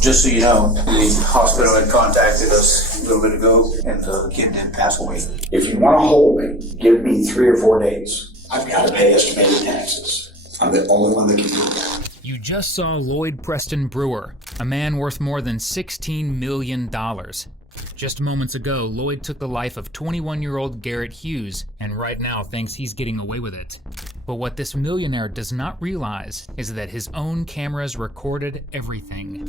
Just so you know, the hospital had contacted us a little bit ago, and the kid did pass away. If you want to hold me, give me 3 or 4 days. I've got to pay estimated taxes. I'm the only one that can do that. You just saw Lloyd Preston Brewer, a man worth more than $16 million. Just moments ago, Lloyd took the life of 21-year-old Garrett Hughes, and right now thinks he's getting away with it. But what this millionaire does not realize is that his own cameras recorded everything.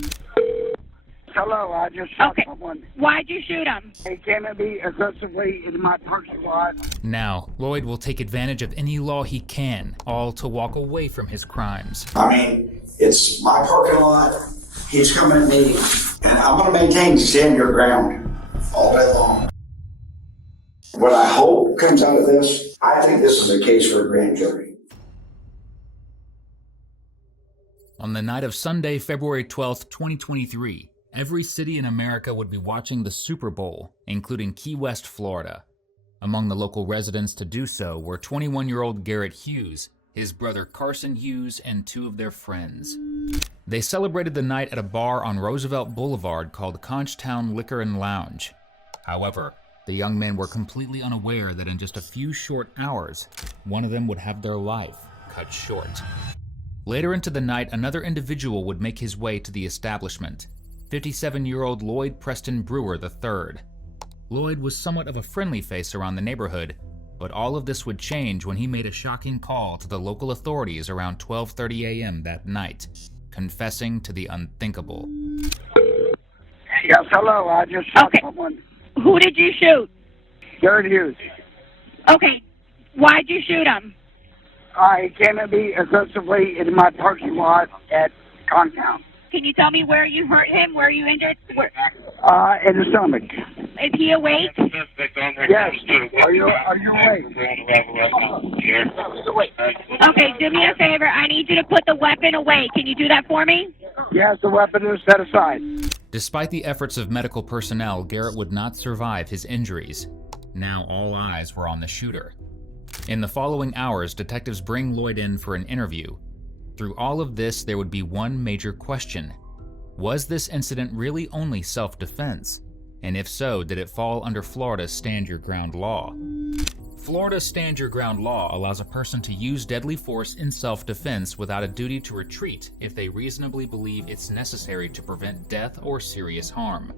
Hello, I just shot Okay. someone. Why'd you shoot him? He came at me aggressively in my parking lot. Now, Lloyd will take advantage of any law he can, all to walk away from his crimes. I mean, it's my parking lot. He's coming at me, and I'm going to maintain stand your ground all day long. What I hope comes out of this, I think this is a case for a grand jury. On the night of Sunday, February 12th, 2023, every city in America would be watching the Super Bowl, including Key West, Florida. Among the local residents to do so were 21-year-old Garrett Hughes, his brother Carson Hughes, and 2 of their friends. They celebrated the night at a bar on Roosevelt Boulevard called Conch Liquor and Lounge. However, the young men were completely unaware that in just a few short hours, one of them would have their life cut short. Later into the night, another individual would make his way to the establishment, 57-year-old Lloyd Preston Brewer III. Lloyd was somewhat of a friendly face around the neighborhood, but all of this would change when he made a shocking call to the local authorities around 12:30 a.m. that night, confessing to the unthinkable. Yes, hello, I just shot Okay. someone. Who did you shoot? Garrett Hughes. Okay. Why'd you shoot him? He came at me aggressively in my parking lot at Conch. Can you tell me where you hurt him? Where you injured? Where, In the stomach. is he awake? Yes. Are you awake? Okay, do me a favor. I need you to put the weapon away. Can you do that for me? Yes, the weapon is set aside. Despite the efforts of medical personnel, Garrett would not survive his injuries. Now all eyes were on the shooter. In the following hours, detectives bring Lloyd in for an interview. Through all of this, there would be one major question. Was this incident really only self-defense? And if so, did it fall under Florida's Stand Your Ground law? Florida's Stand Your Ground law allows a person to use deadly force in self-defense without a duty to retreat if they reasonably believe it's necessary to prevent death or serious harm.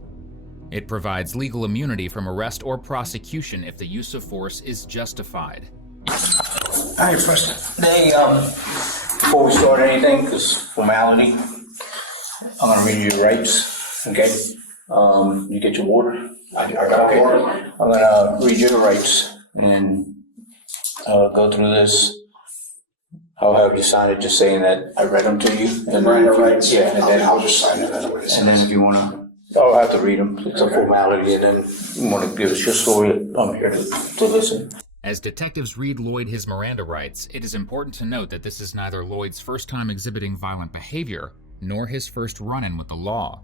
It provides legal immunity from arrest or prosecution if the use of force is justified. Hi, Preston. Hey, before we start anything, because formality, I'm going to read you your rights, okay? You get your water? I got water. I'm going to read your rights and then go through this. I'll have you sign it just saying that I read them to you. And write your rights. Yeah, and then I'll just sign it anyways. And then if you want to, I'll have to read them. It's a formality, and then you want to give us your story. I'm here to listen. As detectives read Lloyd his Miranda rights, it is important to note that this is neither Lloyd's first time exhibiting violent behavior, nor his first run-in with the law.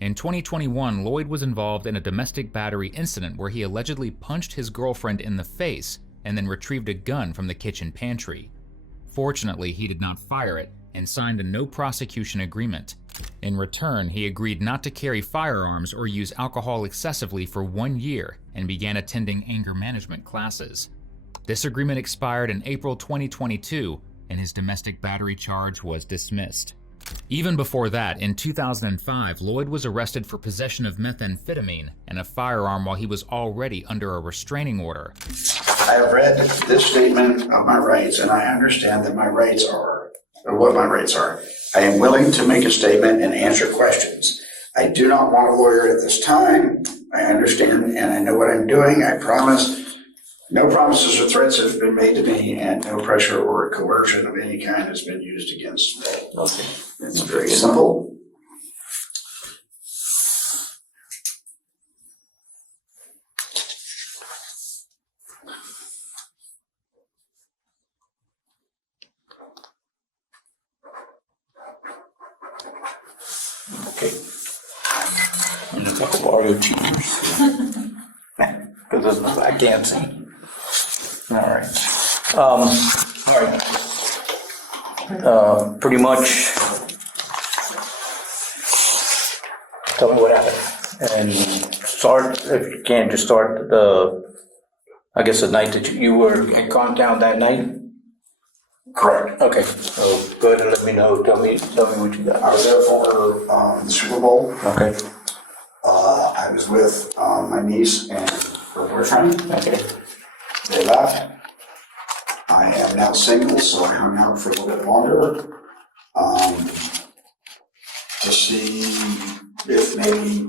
In 2021, Lloyd was involved in a domestic battery incident where he allegedly punched his girlfriend in the face and then retrieved a gun from the kitchen pantry. Fortunately, he did not fire it and signed a no prosecution agreement. In return, he agreed not to carry firearms or use alcohol excessively for 1 year and began attending anger management classes. This agreement expired in April 2022, and his domestic battery charge was dismissed. Even before that, in 2005, Lloyd was arrested for possession of methamphetamine and a firearm while he was already under a restraining order. I have read this statement of my rights, and I understand that my rights are, or what my rights are. I am willing to make a statement and answer questions. I do not want a lawyer at this time. I understand and I know what I'm doing. I promise. No promises or threats have been made to me, and no pressure or coercion of any kind has been used against me. Okay. It's very simple. Okay. I'm gonna talk about your teachers. Because I can't see. All right. All right. Pretty much, Tell me what happened. And start, if you can, just start I guess the night that you were at Contown that night? Correct. Okay, so go ahead and let me know. Tell me what you got. I was there for the Super Bowl. Okay. I was with my niece and her boyfriend. Okay. They left. I am now single, so I hung out for a little bit longer to see if maybe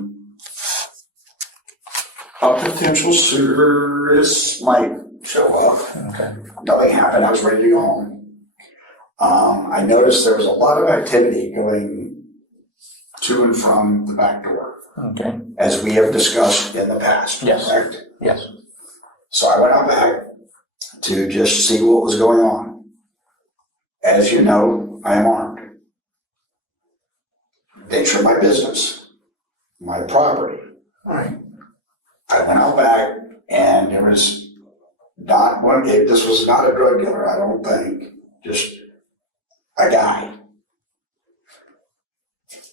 a potential suitor might show up. Okay. Nothing happened. I was ready to go home. I noticed there was a lot of activity going to and from the back door, Okay. as we have discussed in the past. Yes. Correct? Yes. So I went out back to just see what was going on. As you know, I am armed. Nature of my business, my property. All right. I went out back and there was not one, this was not a drug dealer, I don't think, just a guy.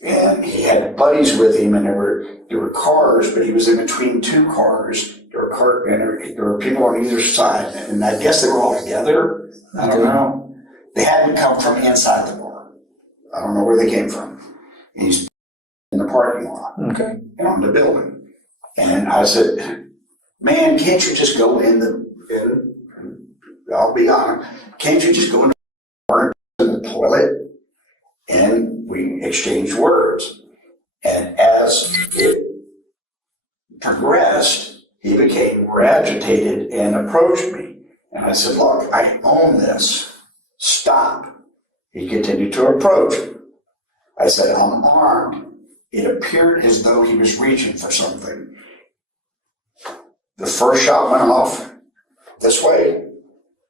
And he had buddies with him, and there were cars, but he was in between two cars. There were people on either side, and I guess they were all together. I don't know. They hadn't come from inside the bar. I don't know where they came from. He's in the parking lot Okay. and on the building. And I said, man, can't you just go I'll be honest, can't you just go in the toilet? And we exchanged words. And as it progressed, he became more agitated and approached me. And I said, look, I own this. Stop. He continued to approach me. I said, I'm armed. It appeared as though he was reaching for something. The first shot went off this way.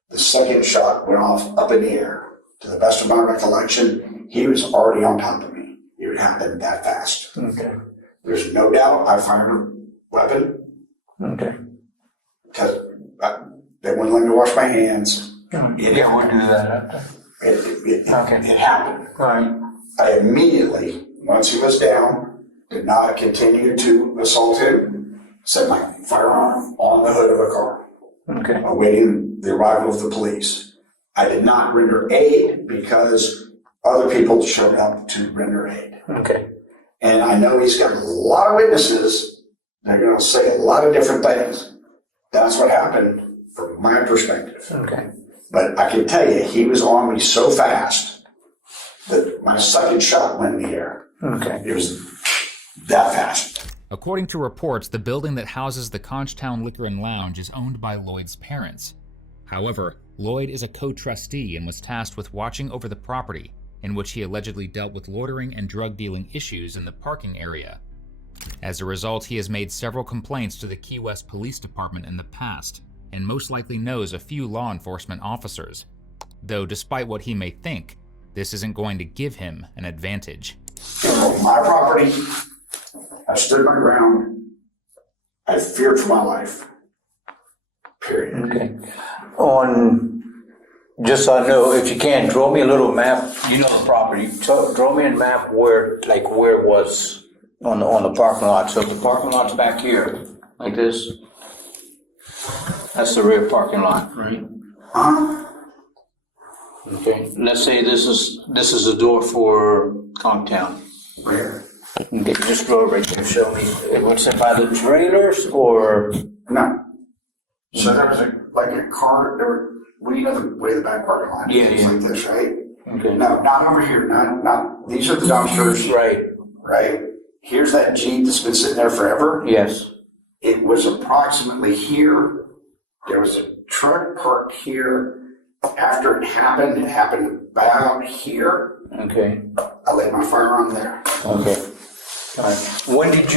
The second shot went off up in the air. To the best of my recollection, he was already on top of me. It would happen that fast. Okay. There's no doubt I fired a weapon Okay. because they wouldn't let me wash my hands. Yeah, we'll do that after. It happened. All right. I immediately, once he was down, did not continue to assault him, set my firearm on the hood of a car, Okay. awaiting the arrival of the police. I did not render aid because other people showed up to render aid. Okay. And I know he's got a lot of witnesses. They're going to say a lot of different things. That's what happened from my perspective. Okay. But I can tell you, he was on me so fast that my second shot went in the air. Okay. It was that fast. According to reports, the building that houses the Conchtown Liquor and Lounge is owned by Lloyd's parents. However, Lloyd is a co-trustee and was tasked with watching over the property, in which he allegedly dealt with loitering and drug dealing issues in the parking area. As a result, he has made several complaints to the Key West Police Department in the past, and most likely knows a few law enforcement officers. Though despite what he may think, this isn't going to give him an advantage. My property, I stood my ground. I feared for my life. Period. Okay. Just so I know, if you can, draw me a little map. You know the property. So draw me a map where it was on the parking lot. So if the parking lot's back here, like this, that's the rear parking lot, right? Okay. Let's say this is the door for Conchtown. Where? Okay, just draw it right there. Show me. What's it by the trailers or? No. So there was a car, well, you know the way the back parking lot is. Yeah, It's yeah. like this, right? Okay. No, not over here. Not these are the dumpsters. Right. Right? Here's that Jeep that's been sitting there forever. Yes. It was approximately here. There was a truck parked here. After it happened about here. Okay. I laid my firearm there. Okay. All right. When did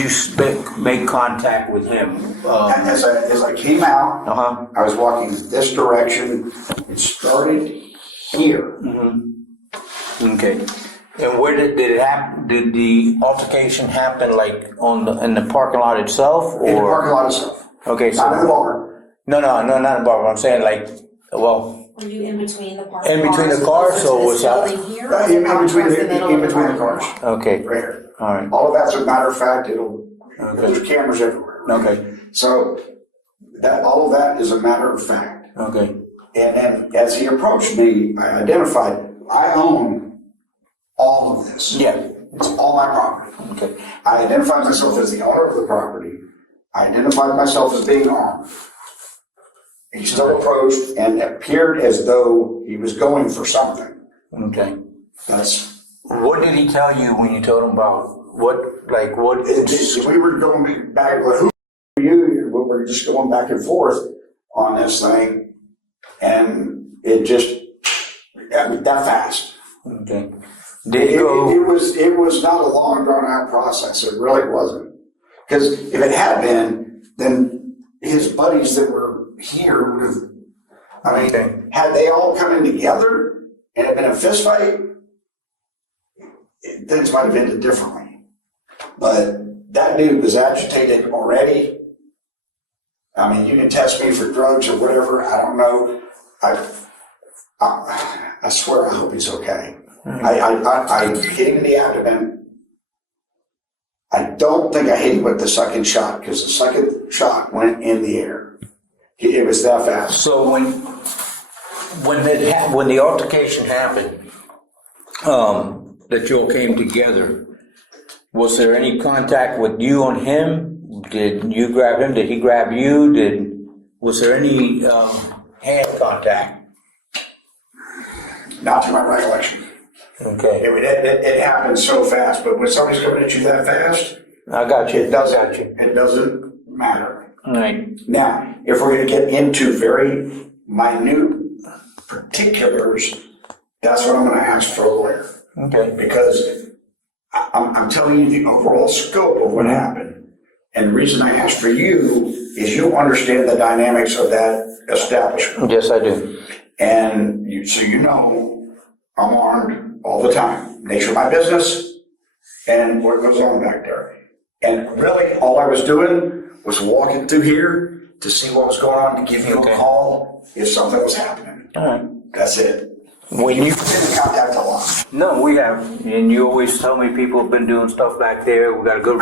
you make contact with him? As I came out, Uh-huh. I was walking this direction. It started here. Mm-hmm. Okay. And where did it happen? Did the altercation happen like in the parking lot itself, or? In the parking lot itself. Okay, so Not in the bar. no, not in the bar. I'm saying Were you in between the parking In between the cars cars, closer so to was this that- building here? Right, or in across between the middle of the parking cars. lot? Okay, Right here. all right, All of that's a matter of fact, okay, there's cameras everywhere. okay, So all of that is a matter of fact. okay, And then as he approached me, I identified, I own all of this. yeah, It's all my property. okay, I identified myself as the owner of the property. I identified myself as being armed. He still approached and appeared as though he was going for something. okay. That's, What did he tell you when you told him about, what we were going back, who are you? We were just going back and forth on this thing. And it just, that fast. okay. Did he go, It was not a long drawn out process. It really wasn't. Because if it had been, then his buddies that were here would have, I mean, Okay. had they all come in together and it been a fist fight, things might have ended differently. But that dude was agitated already. I mean, you can test me for drugs or whatever. I don't know. I swear, I hope he's okay. I hit him in the abdomen. I don't think I hit him with the second shot because the second shot went in the air. It was that fast. so when the altercation happened, that you all came together, was there any contact with you on him? Did you grab him? Did he grab you? Was there any hand contact? Not to my recollection. Okay, It happened so fast, but when somebody's coming at you that fast, I got you. it doesn't matter. All right. Now, if we're going to get into very minute particulars, that's what I'm going to ask for a lawyer. Okay. Because I'm telling you the overall scope of what happened. And the reason I asked for you is you understand the dynamics of that establishment. Yes, I do. And so you know I'm armed all the time. Nature of my business and what goes on back there. And really, all I was doing was walking through here to see what was going on, to give you a call if something was happening. All right. That's it. When you Been in contact a lot. No, we have, and you always tell me people have been doing stuff back there. We got a good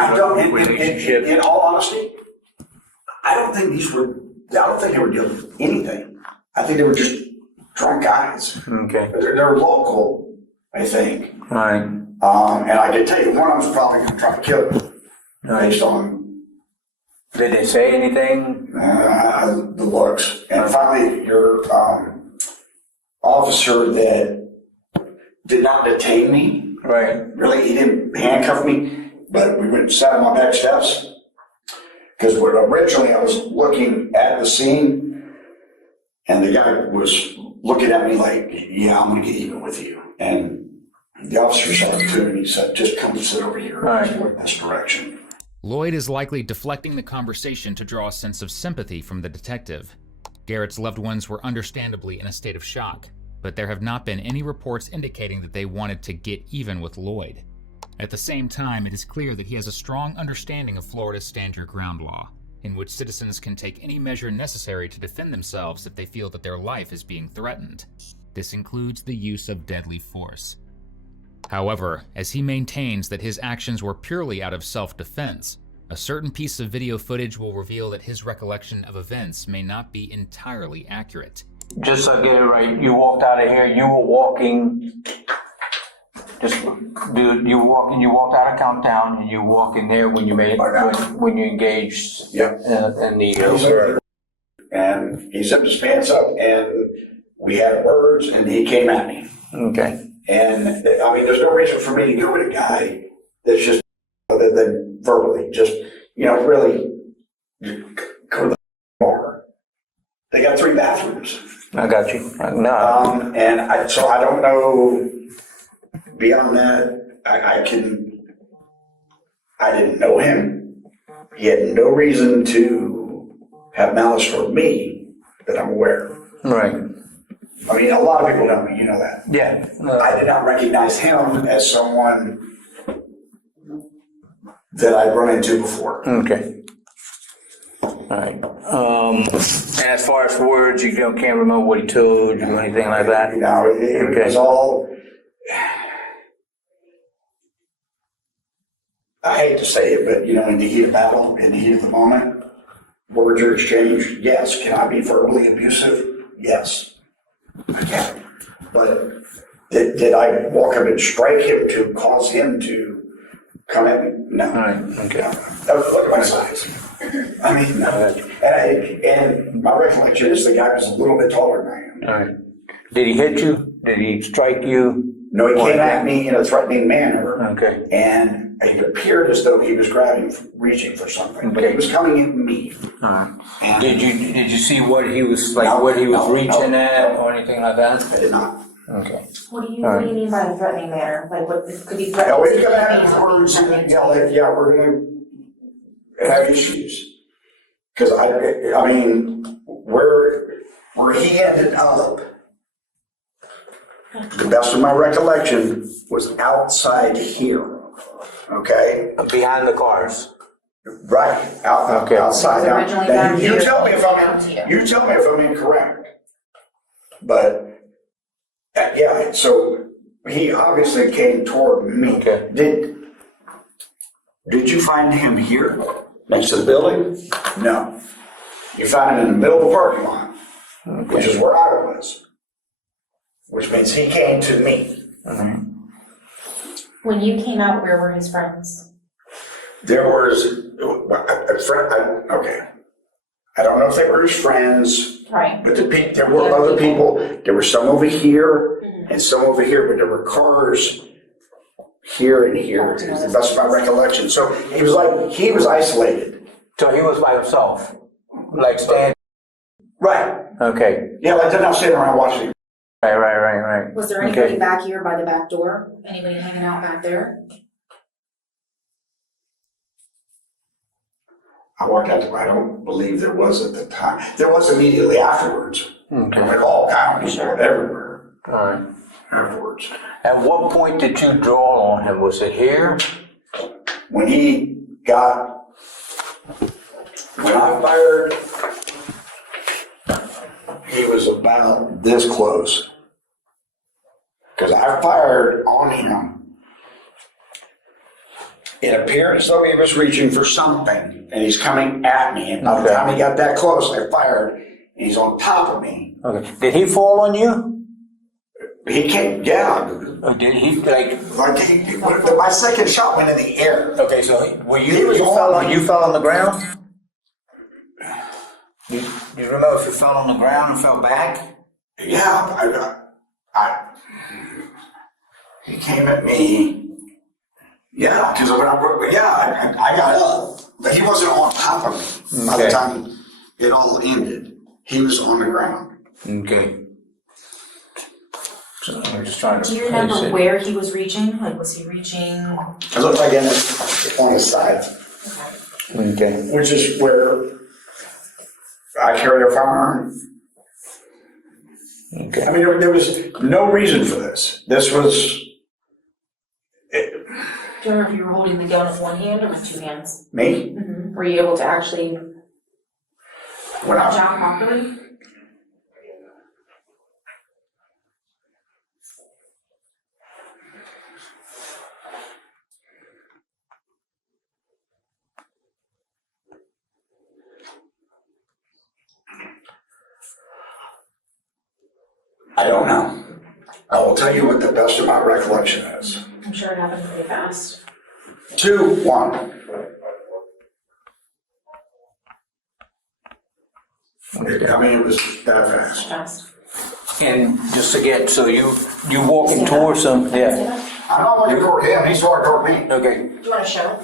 relationship. In all honesty, I don't think they were dealing with anything. I think they were just drunk guys. Okay. They're local, I think. All right. And I can tell you, one of them's probably going to try to kill me based on Did they say anything? the looks. And finally, your officer that did not detain me, Right. really, he didn't handcuff me, but we went and sat on my back steps. Because originally I was looking at the scene, and the guy was looking at me like, yeah, I'm going to get even with you. And the officer saw it too, and he said, just come sit over here. Right. And went in this direction. Lloyd is likely deflecting the conversation to draw a sense of sympathy from the detective. Garrett's loved ones were understandably in a state of shock, but there have not been any reports indicating that they wanted to get even with Lloyd. At the same time, it is clear that he has a strong understanding of Florida's Stand Your Ground law, in which citizens can take any measure necessary to defend themselves if they feel that their life is being threatened. This includes the use of deadly force. However, as he maintains that his actions were purely out of self-defense, a certain piece of video footage will reveal that his recollection of events may not be entirely accurate. Just so I get it right, you walked out of here, you were walking, you walked out of Countdown, and you walk in there when you when you engaged Yep. in the, And he zipped his pants up, and we had words, and he came at me. okay. And I mean, there's no reason for me to go with a guy that's just other than verbally, just, really go to the bar. They got 3 bathrooms. I got you. No. So I don't know beyond that. I didn't know him. He had no reason to have malice toward me that I'm aware of. Right. I mean, a lot of people know me, you know that. Yeah. I did not recognize him as someone that I'd run into before. Okay. Alright, and as far as words, you can't remember what he told you or anything like that? You know, it Okay. was all, I hate to say it, but you know, in the heat of battle, in the heat of the moment, words are exchanged. Yes. Can I be verbally abusive? Yes. I can. But did I walk up and strike him to cause him to come at me? No. Alright, okay. Look at my size. I mean, and my recollection is the guy was a little bit taller than I am. Alright. Did he hit you? Did he strike you? No, he came at me in a threatening manner. Okay. And it appeared as though he was reaching for something, but he was coming at me. Alright. And Did you see what he was, like, what he was reaching at or anything like that? I did not. Okay. What do you mean by the threatening manner? Like, what could be No, threatening? he's gonna have words and yell at, yeah, we're gonna have issues. Cause I mean, where he ended up, the best of my recollection was outside here, okay? Behind the cars. Right, Okay. outside. Now, Originally now, back you here, tell me if down here. you tell me if I'm incorrect. But, yeah, so he obviously came toward me. Okay. Did you find him here, next to the building? No. You found him in the middle of the parking lot, which is where I was. Which means he came to me. When you came out, where were his friends? There was a friend, okay. I don't know if they were his friends, Right. but there were other people. There were some over here and some over here, but there were cars here and here. That's my recollection. So he was isolated. So he was by himself, like standing. Right. Okay. Yeah, like they're not sitting around watching. Right. Was there anybody back here by the back door? Anybody hanging out back there? I walked out I don't believe there was at the time. There was immediately afterwards. Okay. Like all kinds of people everywhere All right. afterwards. At what point did you draw on him? Was it here? When I fired, he was about this close. Because I fired on him. It appeared as though he was reaching for something, and he's coming at me. And by the time he got that close, I fired, and he's on top of me. Okay. Did he fall on you? He came, yeah. Or did he like? My second shot went in the air. Okay, so were He you was on me. you fell on the ground? You remember if you fell on the ground and fell back? Yeah, he came at me. Yeah, because I got up, but he wasn't on top of me by the time it all ended. He was on the ground. Okay. So I'm just trying to. Do you remember where he was reaching? Like, was he reaching? It looked like on his side, Okay. which is where I carry a firearm. Okay. I mean, there was no reason for this. This was. Do you remember if you were holding the gun with one hand or with two hands? Me? Mm-hmm. Were you able to actually When reach out properly? I don't know. I will tell you what the best of my recollection is. I'm sure it happened pretty fast. 2, 1. I mean, it was that fast. Fast. And just to get you walking towards him, yeah. I'm not looking toward him, he's walking toward me. Okay. Do you want to show?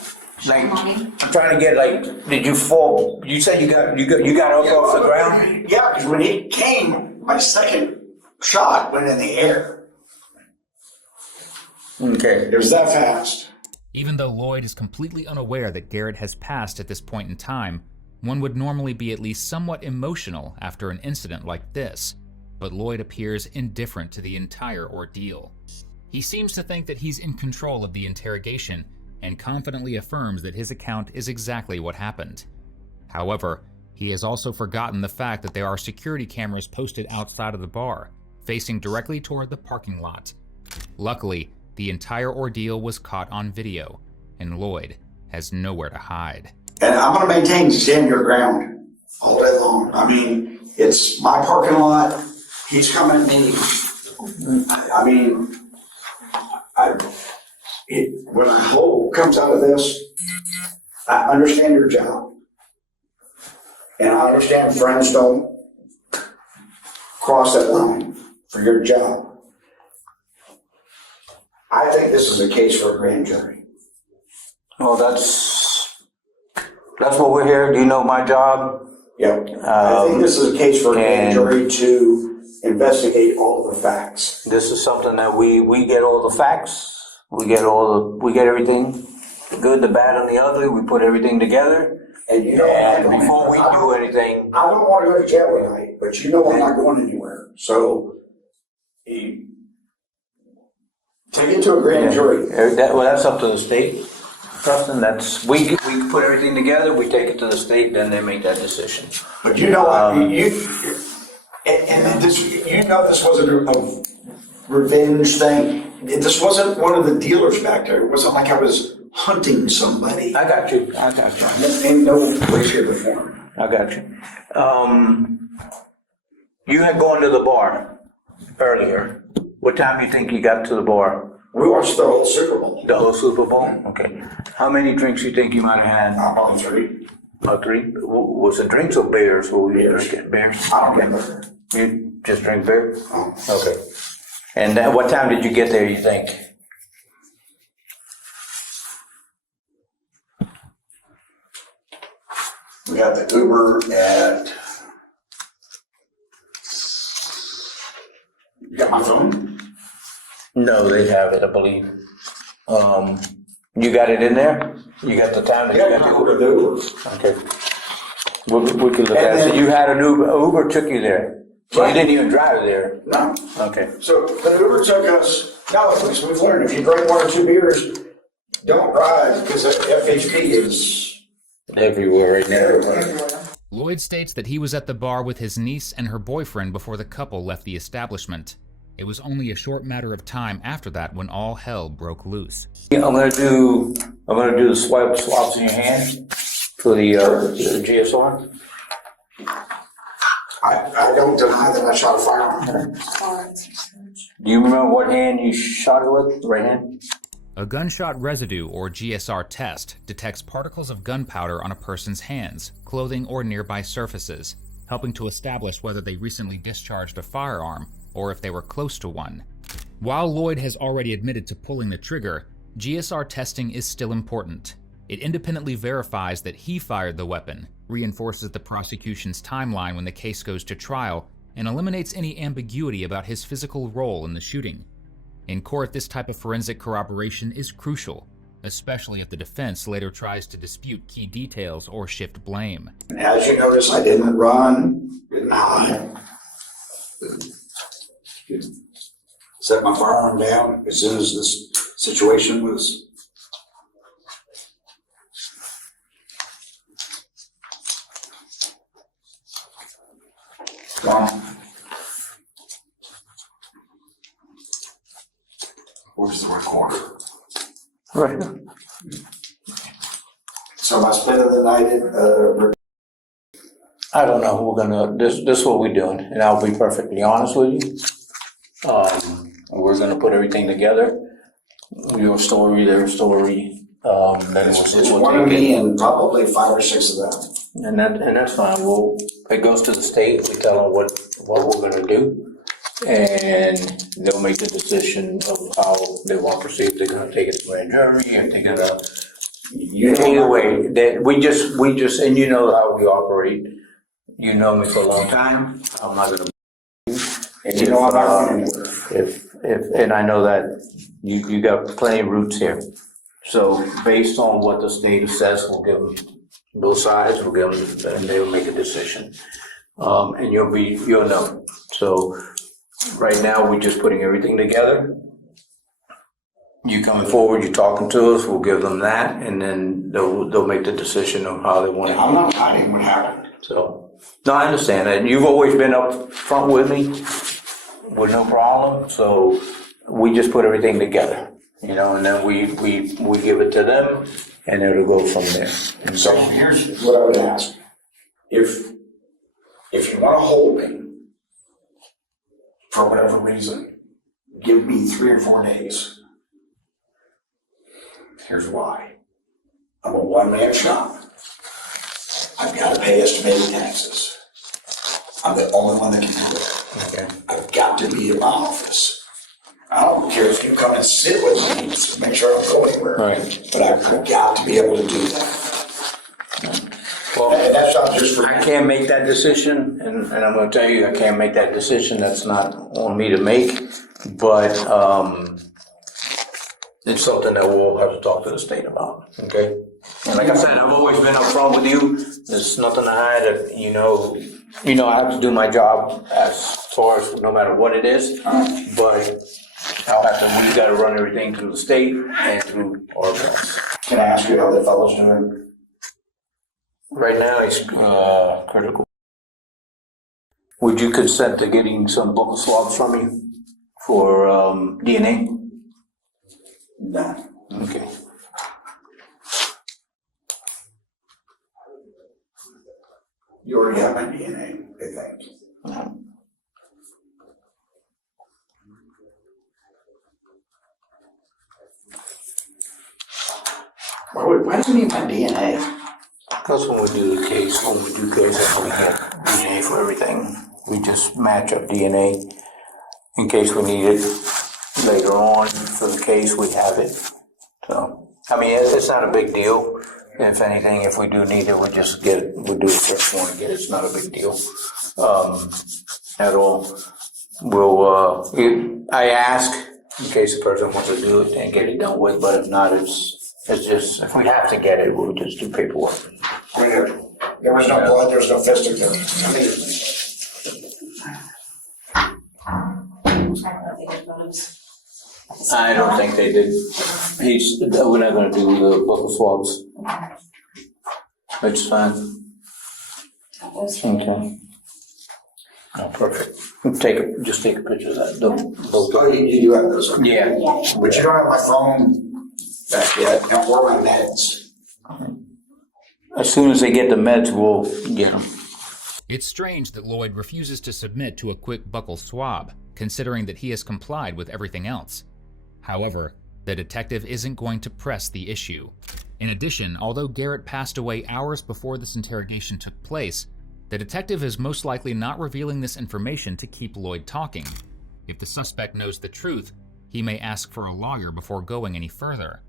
Like Mommy? I'm trying to get did you fall? You said you got up off the ground? Yeah, because when he came, my second shot went in the air. Okay. It was that fast. Even though Lloyd is completely unaware that Garrett has passed at this point in time, one would normally be at least somewhat emotional after an incident like this, but Lloyd appears indifferent to the entire ordeal. He seems to think that he's in control of the interrogation and confidently affirms that his account is exactly what happened. However, He has also forgotten the fact that there are security cameras posted outside of the bar, facing directly toward the parking lot. Luckily, the entire ordeal was caught on video, and Lloyd has nowhere to hide. And I'm going to maintain stand your ground all day long. I mean, it's my parking lot. He's coming at me. I mean, when a hole comes out of this, I understand your job. And I understand friends don't cross that line for your job. I think this is a case for a grand jury. Well, that's what we're here. Do you know my job? Yeah. I think this is a case for a grand jury to investigate all of the facts. This is something that we get all the facts. We get everything, the good, the bad, and the ugly. We put everything together. And before we do anything, I don't want to go to jail tonight, but you know I'm not going anywhere. So take it to a grand jury. That's up to the state, Preston. We put everything together. We take it to the state, then they make that decision. But you know, this wasn't a revenge thing. This wasn't one of the dealers back there. It wasn't like I was hunting somebody. I got you. In no way, shape, or form. I got you. You had gone to the bar earlier. What time do you think you got to the bar? We watched the whole Super Bowl. The whole Super Bowl? Okay. How many drinks do you think you might have had? About 3. About 3? Was it drinks or beers? What were you drinking? Beers? I don't remember. You just drink beer? Oh. Okay. And what time did you get there, you think? We got the Uber at... You got my phone? No, they have it, I believe. You got it in there? You got the time that you got the Uber. Okay. We could look at it. So you had an Uber took you there? So you didn't even drive there? No. Okay. So the Uber took us, now at least we've learned, if you drink 1 or 2 beers, don't drive, because FHP is everywhere right now. Lloyd states that he was at the bar with his niece and her boyfriend before the couple left the establishment. It was only a short matter of time after that when all hell broke loose. Yeah, I'm gonna do the swaps in your hand for the GSR. I don't deny that I shot a firearm. Do you remember what hand you shot it with? Right hand? A gunshot residue, or GSR test, detects particles of gunpowder on a person's hands, clothing, or nearby surfaces, helping to establish whether they recently discharged a firearm or if they were close to one. While Lloyd has already admitted to pulling the trigger, GSR testing is still important. It independently verifies that he fired the weapon, reinforces the prosecution's timeline when the case goes to trial, and eliminates any ambiguity about his physical role in the shooting. In court, this type of forensic corroboration is crucial, especially if the defense later tries to dispute key details or shift blame. As you notice, I didn't run, didn't hide. Set my firearm down as soon as this situation was. Gone. Where's the recorder? Right. So I spent the night at I don't know. This is what we're doing, and I'll be perfectly honest with you. We're gonna put everything together. Your story, their story. Then it's one of me and probably 5 or 6 of them. And that's fine. It goes to the state. We tell them what we're gonna do, and they'll make the decision of how they want to proceed. They're gonna take it to grand jury, and they're gonna. Either way, we just, and you know how we operate. You know me for a long time. I'm not gonna. And you know I'm not going anywhere. And I know that you got plenty of roots here. So based on what the state says, we'll give them both sides. We'll give them, and they'll make a decision. And you'll know. So right now we're just putting everything together. You coming forward, you're talking to us. We'll give them that, and then they'll make the decision of how they want to. I'm not hiding what happened. So, no, I understand that. You've always been up front with me with no problem. So we just put everything together, and then we give it to them, and it'll go from there. And So here's what I would ask. If you want to hold me for whatever reason, give me 3 or 4 days. Here's why. I'm a one-man shop. I've got to pay estimated taxes. I'm the only one that can do it. Okay. I've got to be in my office. I don't care if you come and sit with me to make sure I don't go anywhere. Right. But I've got to be able to do that. Well, And that's not just for I can't make that decision, and I'm going to tell you, I can't make that decision. That's not on me to make, but it's something that we'll have to talk to the state about. Okay. And like I said, I've always been upfront with you. There's nothing to hide. I have to do my job as far as no matter what it is, but we got to run everything through the state and through our bills. Can I ask you how that fellow's doing? Right now, it's critical. Would you consent to getting some buccal swabs from you for DNA? No. Okay. You already have my DNA, I think. Why do you need my DNA? Because when we do cases, that's how we get DNA for everything. We just match up DNA in case we need it later on for the case, we have it. So, it's not a big deal. If anything, if we do need it, we just get it. We do a search warrant and get it. It's not a big deal at all. I ask in case the person wants to do it and get it done with, but if not, it's just, if we have to get it, we'll just do paperwork. There was no blood, there was no fisting there. I don't think they did. We're not gonna do the buccal swabs. It's fine. Okay. Oh, perfect. Just take a picture of that. Oh, you do have those? Yeah. But you don't have my phone back yet, or my meds. As soon as they get the meds, we'll get them. It's strange that Lloyd refuses to submit to a quick buccal swab, considering that he has complied with everything else. However, the detective isn't going to press the issue. In addition, although Garrett passed away hours before this interrogation took place, the detective is most likely not revealing this information to keep Lloyd talking. If the suspect knows the truth, he may ask for a lawyer before going any further.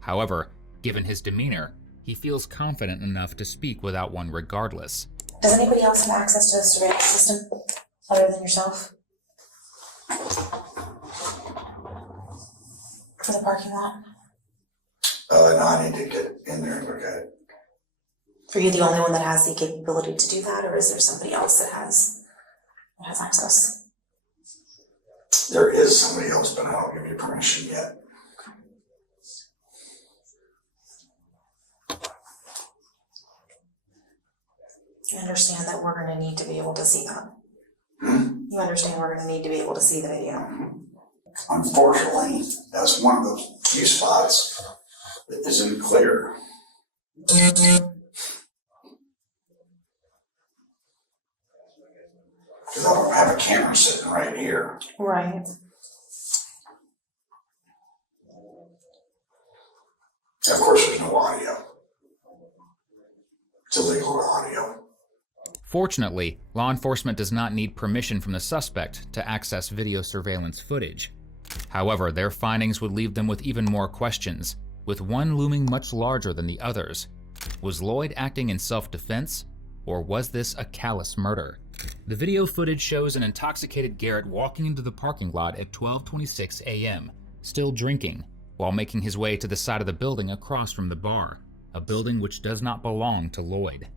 However, given his demeanor, he feels confident enough to speak without one regardless. Does anybody else have access to the surveillance system other than yourself? For the parking lot? No, I need to get in there and look at it. Are you the only one that has the capability to do that, or is there somebody else that has access? There is somebody else, but I don't give you permission yet. You understand that we're gonna need to be able to see that? You understand we're gonna need to be able to see the video? Unfortunately, that's one of those few spots that isn't clear. Because I don't have a camera sitting right here. Right. And of course, there's no audio. It's illegal audio. Fortunately, law enforcement does not need permission from the suspect to access video surveillance footage. However, their findings would leave them with even more questions, with one looming much larger than the others. Was Lloyd acting in self-defense, or was this a callous murder? The video footage shows an intoxicated Garrett walking into the parking lot at 12:26 a.m., still drinking, while making his way to the side of the building across from the bar, a building which does not belong to Lloyd.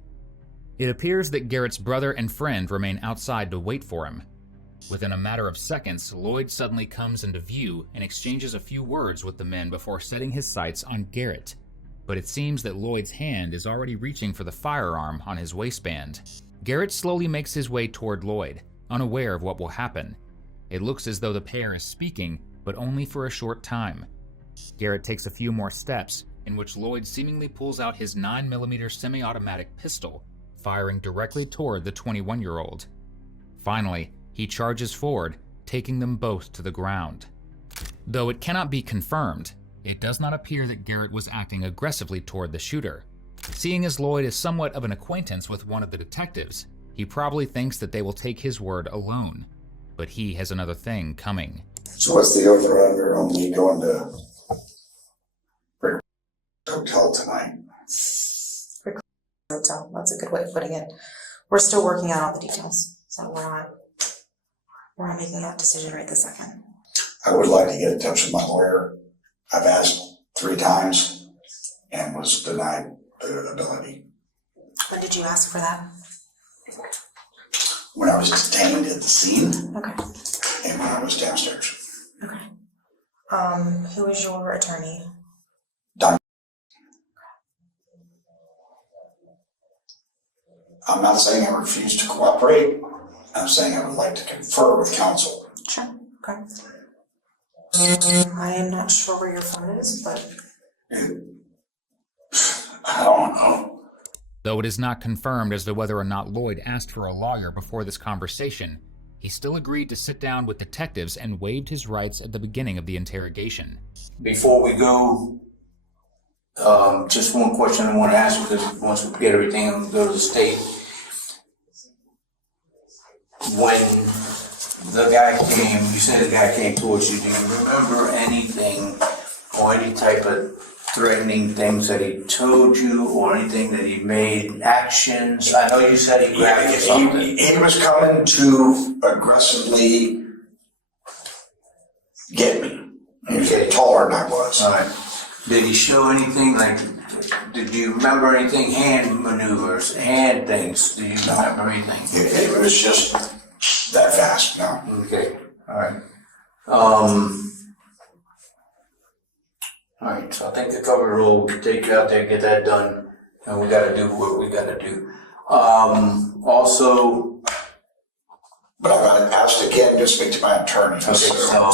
It appears that Garrett's brother and friend remain outside to wait for him. Within a matter of seconds, Lloyd suddenly comes into view and exchanges a few words with the men before setting his sights on Garrett. but it seems that Lloyd's hand is already reaching for the firearm on his waistband. Garrett slowly makes his way toward Lloyd, unaware of what will happen. It looks as though the pair is speaking, but only for a short time. Garrett takes a few more steps, in which Lloyd seemingly pulls out his 9mm semi-automatic pistol, firing directly toward the 21-year-old. Finally, he charges forward, taking them both to the ground. Though it cannot be confirmed, it does not appear that Garrett was acting aggressively toward the shooter. Seeing as Lloyd is somewhat of an acquaintance with one of the detectives, he probably thinks that they will take his word alone. But he has another thing coming. So what's the over-under on me going to Brewer Hotel tonight? Hotel, that's a good way of putting it. We're still working out all the details, so we're not making that decision right this second. I would like to get in touch with my lawyer. I've asked 3 times and was denied the ability. When did you ask for that? When I was detained at the scene Okay. and when I was downstairs. Okay. Who is your attorney? Done. I'm not saying I refuse to cooperate. I'm saying I would like to confer with counsel. Sure. Okay. I am not sure where your phone is, but I don't know. Though it is not confirmed as to whether or not Lloyd asked for a lawyer before this conversation, he still agreed to sit down with detectives and waived his rights at the beginning of the interrogation. Before we go, just one question I want to ask, because once we get everything, I'm going to go to the state. When the guy came, you said the guy came towards you, do you remember anything or any type of threatening things that he told you or anything that he made actions? I know you said he grabbed you something. He was coming to aggressively get me. He was getting taller than I was. All right. Did he show anything like, did you remember anything, hand maneuvers, hand things? Do you remember anything? It was just that fast, no. Okay, all right. All right, so I think the cover roll, we can take you out there, get that done, and we gotta do what we gotta do. Also, But I got asked again to speak to my attorney. okay, so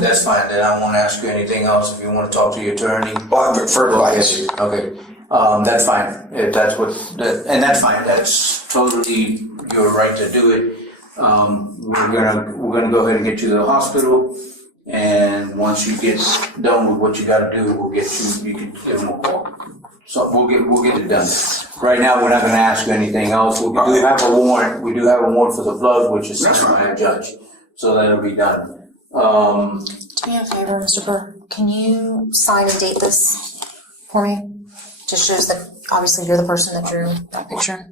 that's fine, then I won't ask you anything else if you wanna talk to your attorney. Well, but for advice. Okay, that's fine, if that's what, and that's fine, that's totally your right to do it. We're gonna go ahead and get you to the hospital, and once you get done with what you gotta do, we'll get you can give them a call. So we'll get it done. Right now, we're not gonna ask you anything else. We do have a warrant for the blood, which is signed by a judge, so that'll be done. do me a favor, Mr. Burr. Can you sign and date this for me? Just shows that obviously you're the person that drew that picture.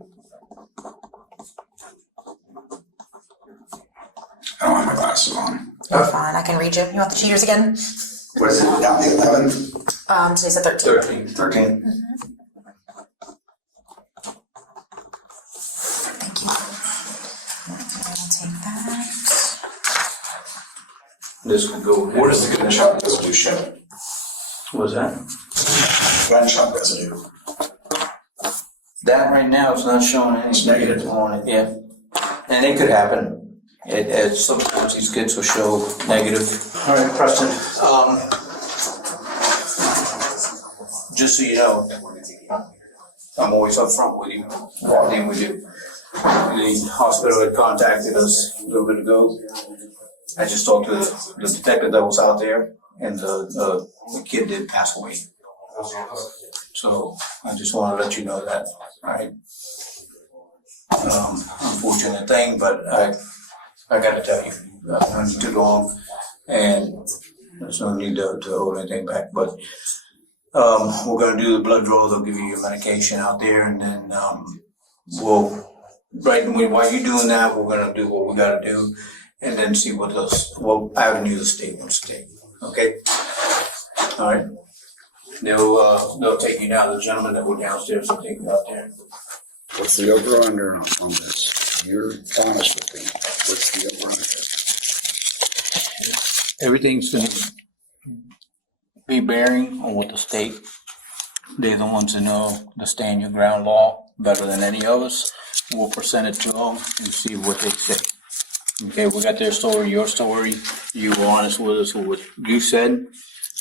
I don't have my glasses on. You're fine, I can read you. You want the cheaters again? What is it, down the 11th? Today's the 13th. 13th? Thank you. I will take that. This could go. What is the gunshot residue show? What's that? Gunshot residue. That right now is not showing any It's negative. on it, yeah. And it could happen. Sometimes these kids will show negative. All right, Preston, just so you know, I'm always upfront with you, everything we do. The hospital had contacted us a little bit ago. I just talked to the detective that was out there, and the kid did pass away. So I just want to let you know that, all right? Unfortunate thing, but I gotta tell you, I need too long, and there's no need to hold anything back, but we're gonna do the blood draw, they'll give you your medication out there, and then while you're doing that, we're gonna do what we gotta do, and then see what avenue the state wants to take, okay? All right, they'll take you down, the gentleman that went downstairs will take you out there. What's the over-under on this? You're honest with me. What's the over-under? Everything's gonna be bearing on what the state they're the ones that know the stand your ground law better than any of us. We'll present it to them and see what they say. Okay, we got their story, your story. You were honest with us with what you said.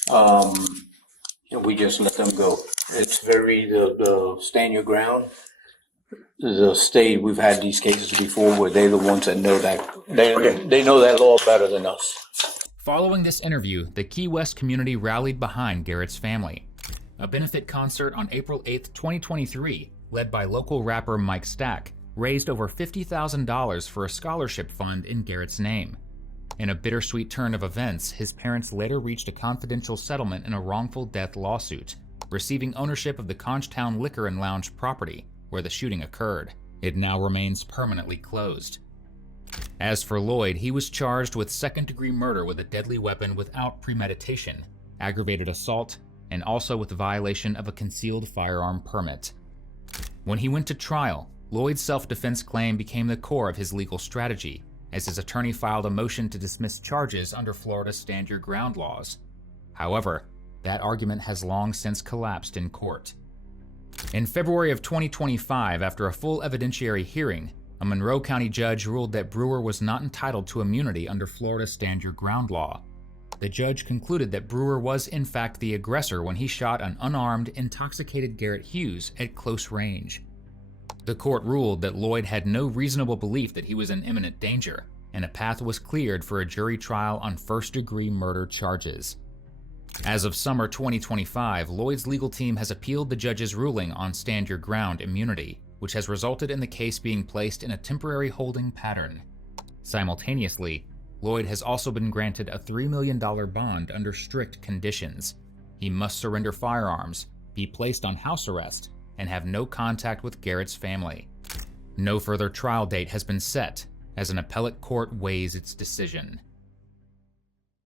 And we just let them go. It's the stand your ground. The state, we've had these cases before where they're the ones that know that, they know that law better than us. Following this interview, the Key West community rallied behind Garrett's family. A benefit concert on April 8, 2023, led by local rapper Mike Stack, raised over $50,000 for a scholarship fund in Garrett's name. In a bittersweet turn of events, his parents later reached a confidential settlement in a wrongful death lawsuit, receiving ownership of the Conch Liquor and Lounge property, where the shooting occurred. It now remains permanently closed. As for Lloyd, he was charged with second-degree murder with a deadly weapon without premeditation, aggravated assault, and also with the violation of a concealed firearm permit. When he went to trial, Lloyd's self-defense claim became the core of his legal strategy, as his attorney filed a motion to dismiss charges under Florida's Stand Your Ground laws. However, that argument has long since collapsed in court. In February of 2025, after a full evidentiary hearing, a Monroe County judge ruled that Brewer was not entitled to immunity under Florida's Stand Your Ground law. The judge concluded that Brewer was in fact the aggressor when he shot an unarmed, intoxicated Garrett Hughes at close range. The court ruled that Lloyd had no reasonable belief that he was in imminent danger, and a path was cleared for a jury trial on first-degree murder charges. As of summer 2025, Lloyd's legal team has appealed the judge's ruling on Stand Your Ground immunity, which has resulted in the case being placed in a temporary holding pattern. Simultaneously, Lloyd has also been granted a $3 million bond under strict conditions. He must surrender firearms, be placed on house arrest, and have no contact with Garrett's family. No further trial date has been set, as an appellate court weighs its decision.